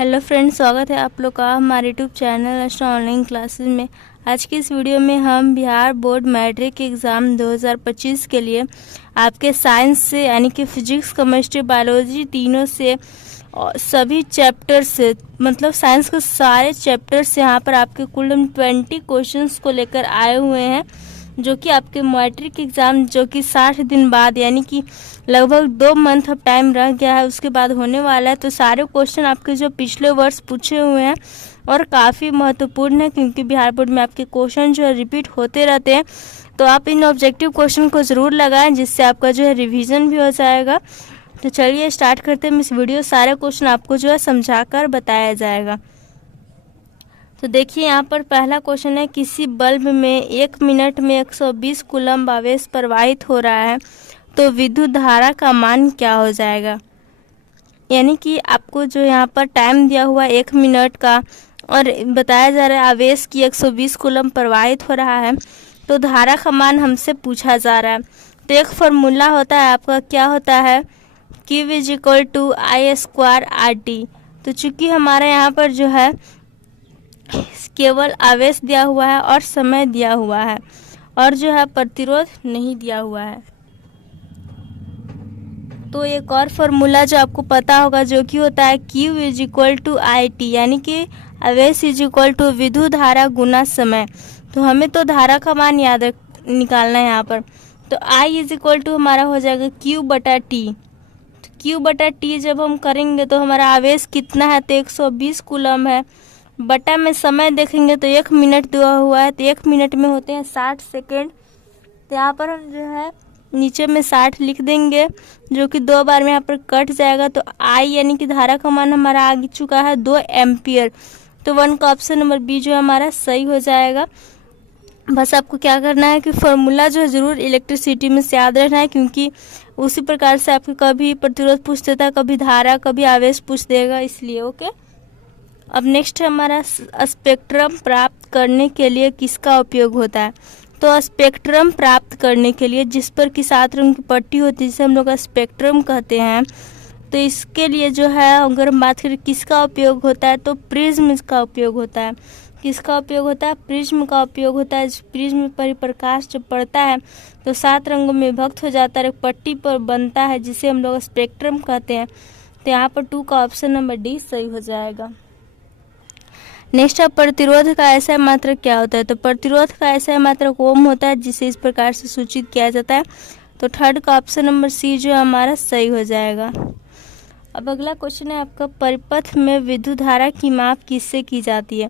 Hello friends, स्वागत है आप लोग का हमारे YouTube channel astro online classes में। आज की इस वीडियो में हम बिहार बोर्ड मैट्रिक एग्ज़ाम 2025 के लिए आपके साइंस से यानी कि फिजिक्स, केमिस्ट्री, बायोलॉजी तीनों से और सभी चैप्टर से मतलब साइंस के सारे चैप्टर से यहाँ पर आपके कुल 20 क्वेश्चंस को लेकर आए हुए हैं, जो कि आपके मैट्रिक एग्ज़ाम जो कि 60 दिन बाद यानी कि लगभग 2 मंथ अब टाइम रह गया है उसके बाद होने वाला है। तो सारे क्वेश्चन आपके जो पिछले वर्ष पूछे हुए हैं और काफ़ी महत्वपूर्ण है, क्योंकि बिहार बोर्ड में आपके क्वेश्चन जो है रिपीट होते रहते हैं। तो आप इन ऑब्जेक्टिव क्वेश्चन को ज़रूर लगाएं, जिससे आपका जो है रिवीजन भी हो जाएगा। तो चलिए स्टार्ट करते हैं इस वीडियो। सारे क्वेश्चन आपको जो है समझाकर बताया जाएगा। तो देखिए यहाँ पर पहला क्वेश्चन है, किसी बल्ब में 1 मिनट में 120 कूलम्ब आवेश प्रवाहित हो रहा है, तो विद्युत धारा का मान क्या हो जाएगा। यानी कि आपको जो यहाँ पर टाइम दिया हुआ 1 मिनट का और बताया जा रहा है आवेश की 120 कूलम्ब प्रवाहित हो रहा है, तो धारा का मान हमसे पूछा जा रहा है। तो एक फार्मूला होता है आपका, क्या होता है, Q = I² RT। तो चूँकि हमारा यहाँ पर जो है केवल आवेश दिया हुआ है और समय दिया हुआ है और जो है प्रतिरोध नहीं दिया हुआ है, तो एक और फार्मूला जो आपको पता होगा जो कि होता है Q = IT, यानी कि आवेश = विद्युत धारा गुना समय। तो हमें तो धारा का मान निकालना है यहाँ पर। तो I = हमारा हो जाएगा Q/T। तो Q/T जब हम करेंगे तो हमारा आवेश कितना है, तो 120 कूलम है, बटा में समय देखेंगे तो 1 मिनट दिया हुआ है, तो 1 मिनट में होते हैं 60 सेकेंड। तो यहाँ पर हम जो है नीचे में 60 लिख देंगे, जो कि 2 बार में यहाँ पर कट जाएगा। तो I यानी कि धारा का मान हमारा आ चुका है 2 एम्पियर। तो 1 का ऑप्शन नंबर बी जो हमारा सही हो जाएगा। बस आपको क्या करना है कि फार्मूला जो है ज़रूर इलेक्ट्रिसिटी में से याद रखना है, क्योंकि उसी प्रकार से आपके कभी प्रतिरोध पूछ देता है, कभी धारा, कभी आवेश पूछ देगा, इसलिए ओके। अब नेक्स्ट है हमारा, स्पेक्ट्रम प्राप्त करने के लिए किसका उपयोग होता है। तो स्पेक्ट्रम प्राप्त करने के लिए जिस पर कि 7 रंग की पट्टी होती है, जिसे हम लोग का स्पेक्ट्रम कहते हैं, तो इसके लिए जो है अगर हम बात करें किसका उपयोग होता है, तो प्रिज्म का उपयोग होता है। किसका उपयोग होता है, प्रिज्म का उपयोग होता है। प्रिज्म पर प्रकाश जब पड़ता है तो 7 रंगों में विभक्त हो जाता है, एक पट्टी पर बनता है, जिसे हम लोग स्पेक्ट्रम कहते हैं। तो यहाँ पर 2 का ऑप्शन नंबर डी सही हो जाएगा। नेक्स्ट है, प्रतिरोध का ऐसा मात्रक क्या होता है। तो प्रतिरोध का ऐसा मात्रक ओम होता है, जिसे इस प्रकार से सूचित किया जाता है। तो 3rd का ऑप्शन नंबर सी जो हमारा सही हो जाएगा। अब अगला क्वेश्चन है आपका, परिपथ में विद्युत धारा की माप किससे की जाती है।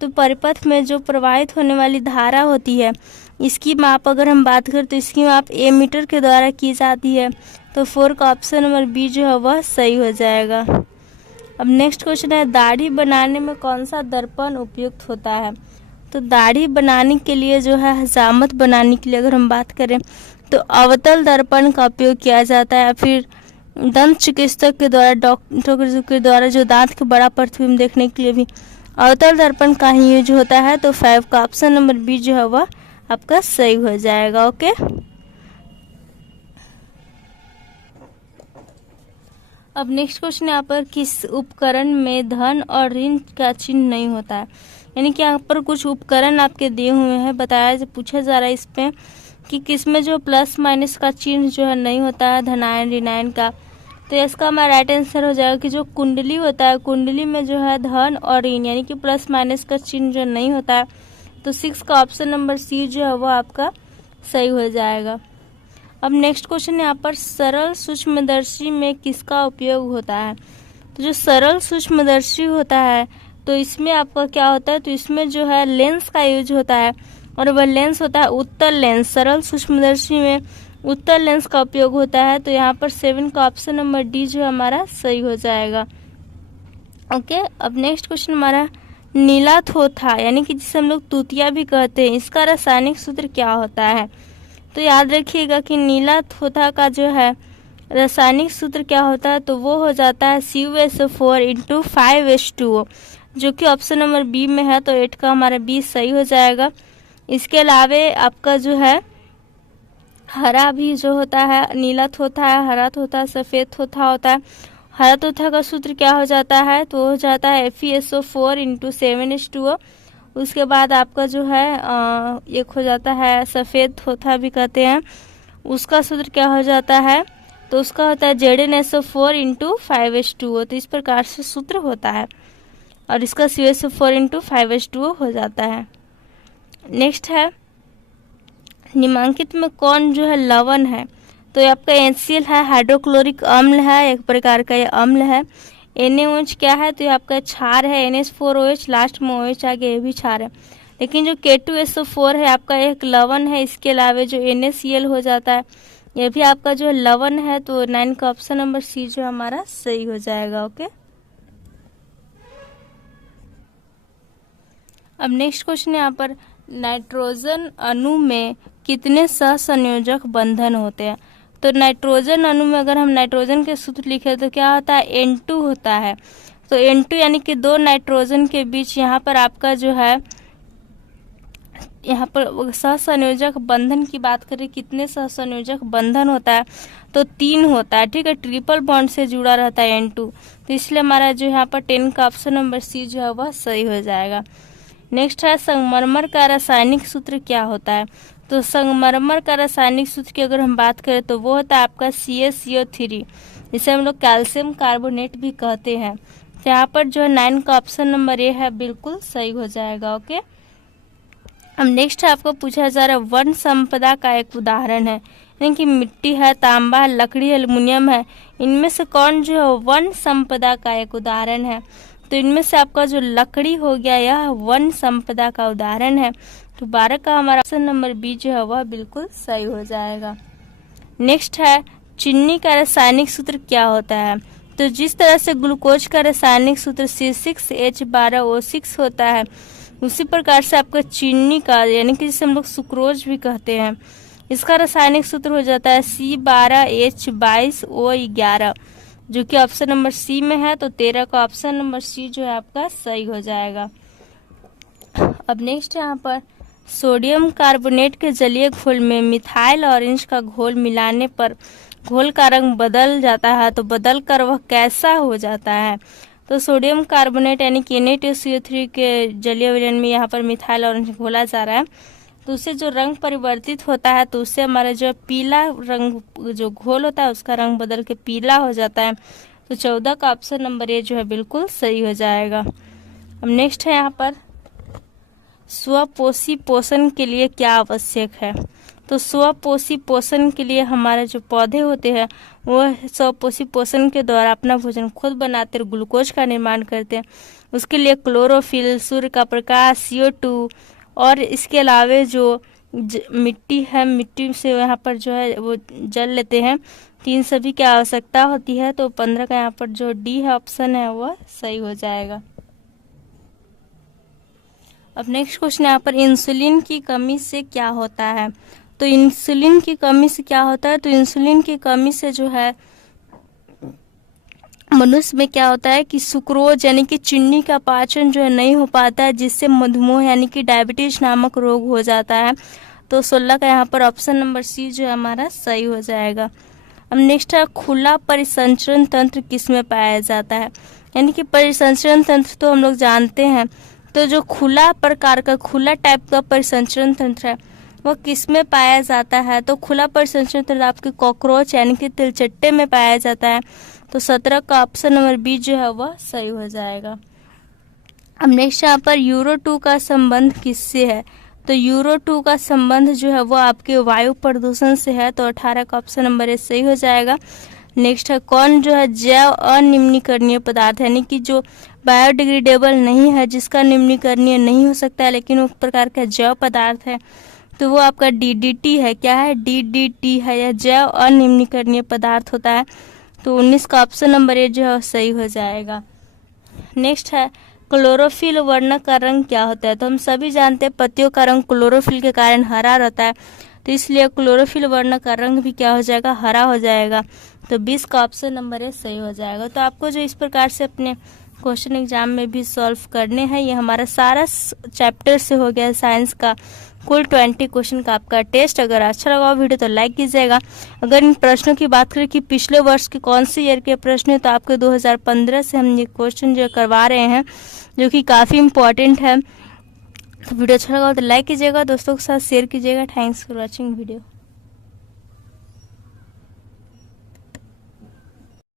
तो परिपथ में जो प्रवाहित होने वाली धारा होती है, इसकी माप अगर हम बात करें तो इसकी माप एमीटर के द्वारा की जाती है। तो 4 का ऑप्शन नंबर बी जो है वह सही हो जाएगा। अब नेक्स्ट क्वेश्चन है, दाढ़ी बनाने में कौन सा दर्पण उपयुक्त होता है। तो दाढ़ी बनाने के लिए जो है, हजामत बनाने के लिए अगर हम बात करें तो अवतल दर्पण का उपयोग किया जाता है। फिर दंत चिकित्सक के द्वारा, डॉक्टर के द्वारा जो दांत के बड़ा प्रतिबिंब देखने के लिए भी अवतल दर्पण का ही यूज होता है। तो 5 का ऑप्शन नंबर बी जो है वह आपका सही हो जाएगा। ओके। अब नेक्स्ट क्वेश्चन यहाँ पर, किस उपकरण में धन और ऋण का चिन्ह नहीं होता है। यानी कि यहाँ पर कुछ उपकरण आपके दिए हुए हैं, बताया पूछा जा रहा है इस पे कि किसमें जो प्लस माइनस का चिन्ह जो है नहीं होता है, धनायन ऋणायन का। तो इसका हमारा राइट आंसर हो जाएगा कि जो कुंडली होता है, कुंडली में जो है धन और ऋण यानी कि प्लस माइनस का चिन्ह जो नहीं होता है। तो 6 का ऑप्शन नंबर सी जो है वो आपका सही हो जाएगा। अब नेक्स्ट क्वेश्चन यहाँ पर, सरल सूक्ष्मदर्शी में किसका उपयोग होता है। तो जो सरल सूक्ष्मदर्शी होता है तो इसमें आपका क्या होता है, तो इसमें जो है लेंस का यूज होता है, और वह लेंस होता है उत्तल लेंस। सरल सूक्ष्मदर्शी में उत्तल लेंस का उपयोग होता है। तो यहाँ पर 7 का ऑप्शन नंबर डी जो हमारा सही हो जाएगा। ओके। अब नेक्स्ट क्वेश्चन हमारा, नीला थोथा यानी कि जिसे हम लोग तूतिया भी कहते हैं, इसका रासायनिक सूत्र क्या होता है। तो याद रखिएगा कि नीला थोथा का जो है रासायनिक सूत्र क्या होता है, तो वो हो जाता है CuSO4 × 5H2O, जो कि ऑप्शन नंबर बी में है। तो 8 का हमारा बी सही हो जाएगा। इसके अलावे आपका जो है हरा भी जो होता है, नीला थोथा है, हरा थोथा, सफ़ेद थोथा होता है, हरा तोता का सूत्र क्या हो जाता है, तो हो जाता है FeSO4 × 7H2O। उसके बाद आपका जो है एक हो जाता है सफ़ेद तोता भी कहते हैं, उसका सूत्र क्या हो जाता है, तो उसका होता है ZnSO4 × 5H2O। तो इस प्रकार से सूत्र होता है और इसका COSO4 × 5H2O हो जाता है। नेक्स्ट है निम्नलिखित में कौन जो है लवण है, तो ये आपका HCl है, हाइड्रोक्लोरिक अम्ल है, एक प्रकार का ये अम्ल है। NaOH क्या है, तो ये आपका क्षार है, NH4OH लास्ट में OH आ गया, ये भी क्षार है। लेकिन जो K2SO4 है आपका एक लवण है, इसके अलावा जो NaCl हो जाता है ये भी आपका जो लवण है। तो 9 का ऑप्शन नंबर सी जो हमारा सही हो जाएगा। ओके, अब नेक्स्ट क्वेश्चन यहाँ पर नाइट्रोजन अणु में कितने सहसंयोजक बंधन होते हैं। तो नाइट्रोजन अणु में अगर हम नाइट्रोजन के सूत्र लिखे तो क्या होता है, N2 होता है। तो N2 यानी कि 2 नाइट्रोजन के बीच यहाँ पर आपका जो है, यहाँ पर सहसंयोजक बंधन की बात करें, कितने सहसंयोजक बंधन होता है, तो 3 होता है। ठीक है, ट्रिपल बॉन्ड से जुड़ा रहता है N2। तो इसलिए हमारा जो यहाँ पर 10 का ऑप्शन नंबर सी जो है वह सही हो जाएगा। नेक्स्ट है संगमरमर का रासायनिक सूत्र क्या होता है। तो संगमरमर का रासायनिक सूत्र की अगर हम बात करें तो वो होता है आपका CaCO3, जिसे हम लोग कैल्शियम कार्बोनेट भी कहते हैं। तो यहाँ पर जो है 9 का ऑप्शन नंबर ए है, बिल्कुल सही हो जाएगा। ओके, अब नेक्स्ट है आपको पूछा जा रहा है वन संपदा का एक उदाहरण है, यानी कि मिट्टी है, तांबा है, लकड़ी, एल्युमिनियम है, इनमें से कौन जो है वन संपदा का एक उदाहरण है। तो इनमें से आपका जो लकड़ी हो गया यह वन संपदा का उदाहरण है। तो 12 का हमारा ऑप्शन नंबर बी जो है वह बिल्कुल सही हो जाएगा। नेक्स्ट है चीनी का रासायनिक सूत्र क्या होता है। तो जिस तरह से ग्लूकोज का रासायनिक सूत्र C6H12O6 होता है, उसी प्रकार से आपका चीनी का, यानी कि जिसे हम लोग सुक्रोज भी कहते हैं, इसका रासायनिक सूत्र हो जाता है C12H22O11, जो कि ऑप्शन नंबर सी में है। तो 13 का ऑप्शन नंबर सी जो है आपका सही हो जाएगा। अब नेक्स्ट यहाँ पर सोडियम कार्बोनेट के जलीय घोल में मिथाइल ऑरेंज का घोल मिलाने पर घोल का रंग बदल जाता है, तो बदल कर वह कैसा हो जाता है। तो सोडियम कार्बोनेट यानी कि Na2CO3 के जलीय विलयन में यहाँ पर मिथाइल ऑरेंज घोला जा रहा है, तो उससे जो रंग परिवर्तित होता है, तो उससे हमारा जो पीला रंग जो घोल होता है उसका रंग बदल के पीला हो जाता है। तो 14 का ऑप्शन नंबर ए जो है बिल्कुल सही हो जाएगा। अब नेक्स्ट है यहाँ पर स्वपोषी पोषण के लिए क्या आवश्यक है। तो स्वपोषी पोषण के लिए हमारे जो पौधे होते हैं वो स्वपोषी पोषण के द्वारा अपना भोजन खुद बनाते और ग्लूकोज का निर्माण करते हैं। उसके लिए क्लोरोफिल, सूर्य का प्रकाश, CO2 और इसके अलावे जो मिट्टी है, मिट्टी से यहाँ पर जो है वो जल लेते हैं। तो इन सभी की आवश्यकता होती है। तो 15 का यहाँ पर जो डी है ऑप्शन है वह सही हो जाएगा। अब नेक्स्ट क्वेश्चन यहाँ पर इंसुलिन की कमी से क्या होता है। तो इंसुलिन की कमी से क्या होता है, तो इंसुलिन की कमी से जो है मनुष्य में क्या होता है कि सुक्रोज यानी कि चीनी का पाचन जो है नहीं हो पाता है, जिससे मधुमेह यानी कि डायबिटीज नामक रोग हो जाता है। तो 16 का यहाँ पर ऑप्शन नंबर सी जो है हमारा सही हो जाएगा। अब नेक्स्ट है खुला परिसंचरण तंत्र किसमें पाया जाता है। यानी कि परिसंचरण तंत्र तो हम लोग जानते हैं, तो जो खुला प्रकार का खुला टाइप का परिसंचरण तंत्र है वह किसमें पाया जाता है। तो खुला परिसंचरण तंत्र आपके कॉकरोच यानी कि तिलचट्टे में पाया जाता है। तो 17 का ऑप्शन नंबर बी जो है वह सही हो जाएगा। अब नेक्स्ट यहाँ पर यूरो 2 का संबंध किससे है। तो यूरो 2 का संबंध जो है वो आपके वायु प्रदूषण से है। तो 18 का ऑप्शन नंबर ए सही हो जाएगा। नेक्स्ट है कौन जो है जैव अनिम्नीकरणीय पदार्थ यानी कि जो बायोडिग्रेडेबल नहीं है, जिसका निम्नीकरणीय नहीं हो सकता है लेकिन वो प्रकार का जैव पदार्थ है, तो वो आपका DDT है। क्या है, DDT है, यह जैव अनिम्नीकरणीय पदार्थ होता है। तो 19 का ऑप्शन नंबर ए जो है सही हो जाएगा। नेक्स्ट है क्लोरोफिल वर्ण का रंग क्या होता है। तो हम सभी जानते हैं पत्तियों का रंग क्लोरोफिल के कारण हरा रहता है, तो इसलिए क्लोरोफिल वर्ण का रंग भी क्या हो जाएगा, हरा हो जाएगा। तो 20 का ऑप्शन नंबर ए सही हो जाएगा। तो आपको जो इस प्रकार से अपने क्वेश्चन एग्जाम में भी सॉल्व करने हैं, ये हमारा सारा चैप्टर से हो गया साइंस का। कुल 20 क्वेश्चन का आपका टेस्ट। अगर अच्छा लगा वीडियो तो लाइक कीजिएगा। अगर इन प्रश्नों की बात करें कि पिछले वर्ष के कौन से ईयर के प्रश्न है, तो आपके 2015 से हम ये क्वेश्चन जो करवा रहे हैं, जो कि काफ़ी इम्पॉर्टेंट है। तो वीडियो अच्छा लगा तो लाइक कीजिएगा, दोस्तों के साथ शेयर कीजिएगा। Thanks for watching video.